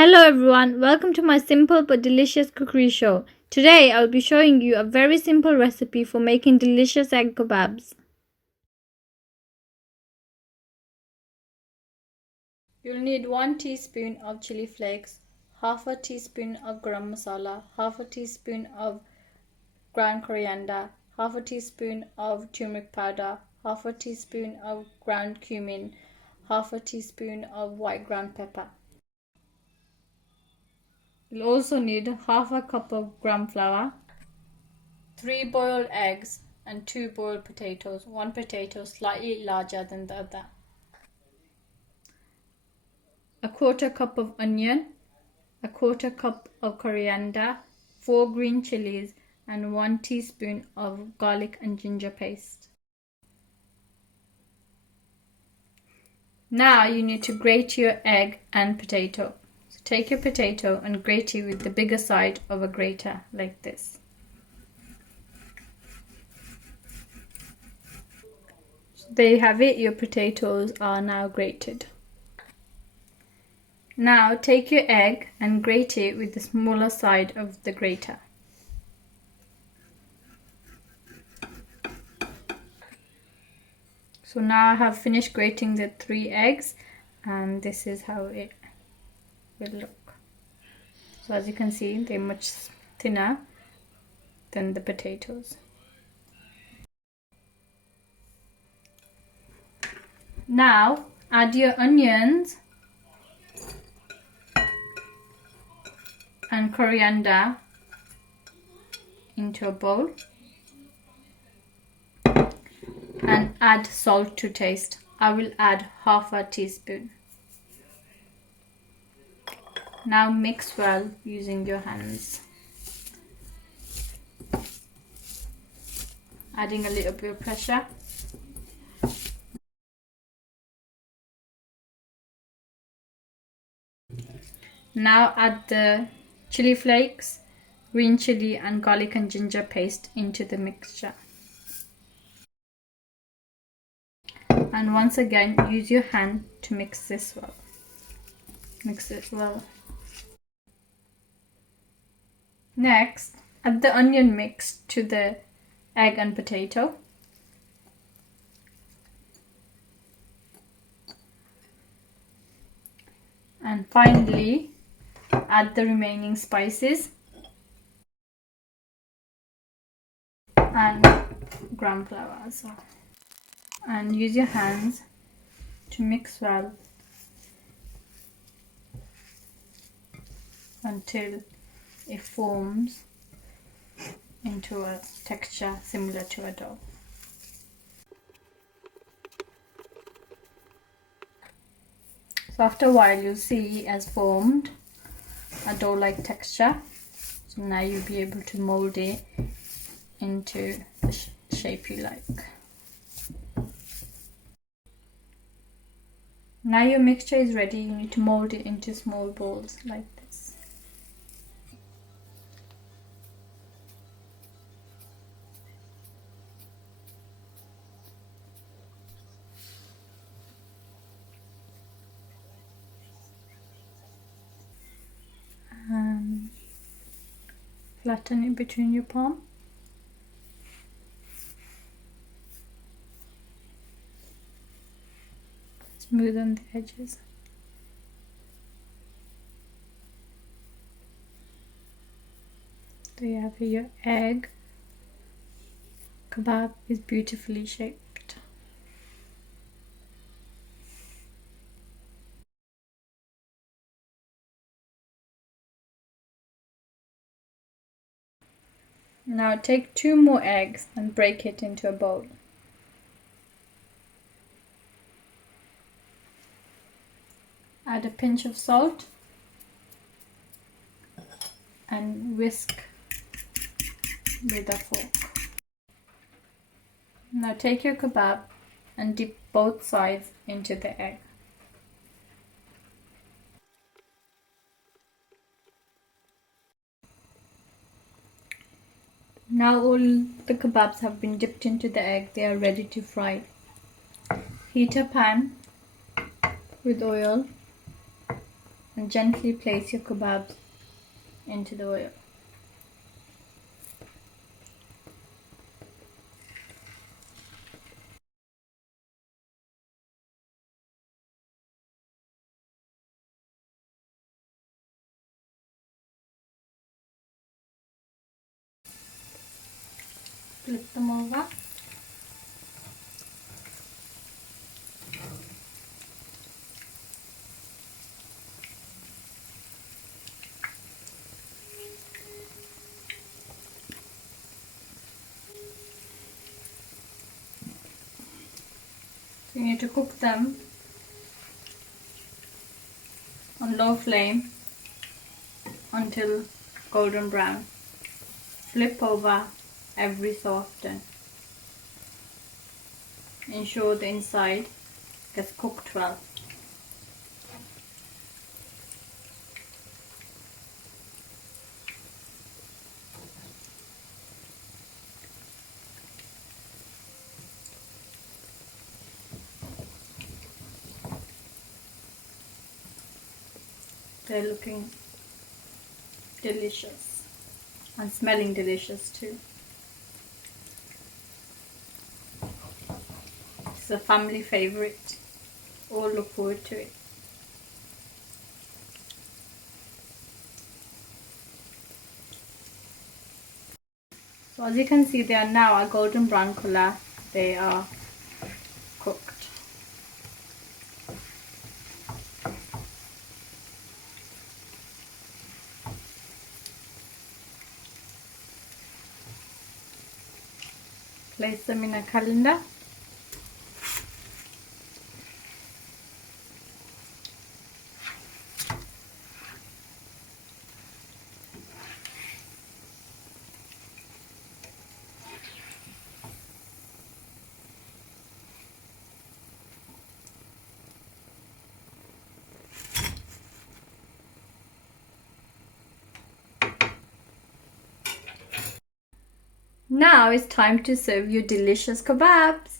Hello everyone, welcome to my simple but delicious cookery show. Today I'll be showing you a very simple recipe for making delicious egg kebabs. You'll need 1 teaspoon of chili flakes, half a teaspoon of garam masala, half a teaspoon of ground coriander, half a teaspoon of turmeric powder, half a teaspoon of ground cumin, half a teaspoon of white ground pepper. You'll also need half a cup of gram flour, 3 boiled eggs and 2 boiled potatoes, one potato slightly larger than the other. A quarter cup of onion, a quarter cup of coriander, 4 green chilies and 1 teaspoon of garlic and ginger paste. Now you need to grate your egg and potato. So take your potato and grate it with the bigger side of a grater like this. So there you have it, your potatoes are now grated. Now take your egg and grate it with the smaller side of the grater. So now I have finished grating the 3 eggs and this is how it will look. So as you can see, they're much thinner than the potatoes. Now add your onions and coriander into a bowl and add salt to taste. I will add half a teaspoon. Now mix well using your hands. Adding a little bit of pressure. Now add the chili flakes, green chili and garlic and ginger paste into the mixture. And once again, use your hand to mix this well. Mix it well. Next, add the onion mix to the egg and potato. And finally, add the remaining spices and gram flour as well. And use your hands to mix well until it forms into a texture similar to a dough. So after a while you'll see it has formed a dough-like texture. So now you'll be able to mold it into the shape you like. Now your mixture is ready, you need to mold it into small balls like this. Flatten it between your palm. Smooth on the edges. There you have it, your egg kebab is beautifully shaped. Now take 2 more eggs and break it into a bowl. Add a pinch of salt and whisk with a fork. Now take your kebab and dip both sides into the egg. Now all the kebabs have been dipped into the egg, they are ready to fry. Heat a pan with oil and gently place your kebabs into the oil. Flip them over. You need to cook them on low flame until golden brown. Flip over every so often. Ensure the inside gets cooked well. They're looking delicious and smelling delicious too. It's a family favorite. All look forward to it. So as you can see, they are now a golden brown color. They are cooked. Place them in a calendar. Now it's time to serve your delicious kebabs.